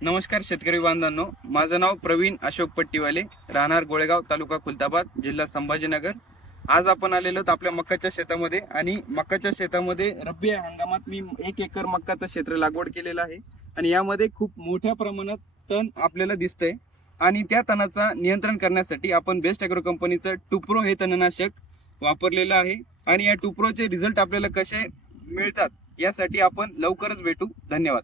नमस्कार शेतकरी बांधवांनो. माझं नाव प्रवीण अशोक पट्टीवाले राहणार गोळेगाव तालुका खुलताबाद जिल्हा संभाजीनगर. आज आपण आलेलो आहोत आपल्या मक्काच्या शेतामध्ये आणि मक्काच्या शेतामध्ये रब्बी हंगामात मी एक एकर मक्काचं क्षेत्र लागवड केलेलं आहे आणि यामध्ये खूप मोठ्या प्रमाणात तण आपल्याला दिसतंय आणि त्या तणाचा नियंत्रण करण्यासाठी आपण बेस्ट अॅग्रो कंपनीचं टुप्रो हे तणनाशक वापरलेलं आहे आणि या टुप्रोचे रिझल्ट आपल्याला कसे मिळतात यासाठी आपण लवकरच भेटू. धन्यवाद.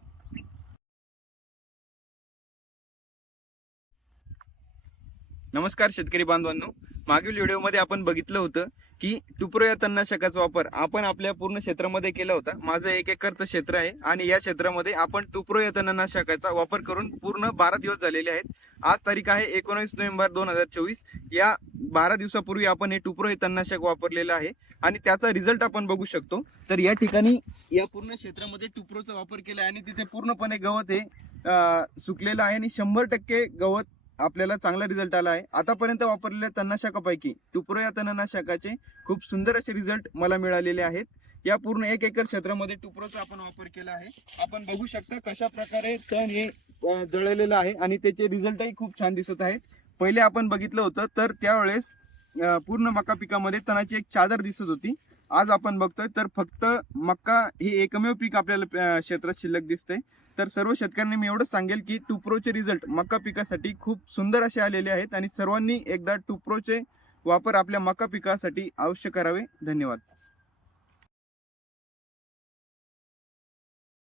नमस्कार शेतकरी बांधवांनो. मागील व्हिडिओमध्ये आपण बघितलं होतं की टुप्रो या तणनाशकाचा वापर आपण आपल्या पूर्ण क्षेत्रामध्ये केला होता. माझं एक एकरचं क्षेत्र आहे आणि या क्षेत्रामध्ये आपण टुप्रो या तणनाशकाचा वापर करून पूर्ण बारा दिवस झालेले आहेत. आज तारीख आहे एकोणीस नोव्हेंबर दोन हजार चोवीस. या बारा दिवसापूर्वी आपण हे टुप्रो हे तणनाशक वापरलेलं आहे आणि त्याचा रिझल्ट आपण बघू शकतो. तर या ठिकाणी या पूर्ण क्षेत्रामध्ये टुप्रोचा वापर केला आहे आणि तिथे पूर्णपणे गवत हे सुकलेलं आहे आणि शंभर टक्के गवत आपल्याला चांगला रिझल्ट आला आहे. आतापर्यंत वापरलेल्या तणनाशकापैकी टुप्रो या तणनाशकाचे खूप सुंदर असे रिझल्ट मला मिळालेले आहेत. या पूर्ण एक एकर क्षेत्रामध्ये टुप्रोचा आपण वापर केला आहे. आपण बघू शकता कशा प्रकारे तण हे जळलेलं आहे आणि त्याचे रिझल्टही खूप छान दिसत आहेत. पहिले आपण बघितलं होतं तर त्यावेळेस पूर्ण मका पिकामध्ये तणाची एक चादर दिसत होती. आज आपण बघतोय तर फक्त मक्का हे एकमेव पीक आपल्याला क्षेत्रात शिल्लक दिसतंय. तर सर्व शेतकऱ्यांनी मी एवढंच सांगेल की टुप्रोचे रिझल्ट मका पिकासाठी खूप सुंदर असे आलेले आहेत आणि सर्वांनी एकदा टुप्रोचे वापर आपल्या मका पिकासाठी अवश्य करावे. धन्यवाद.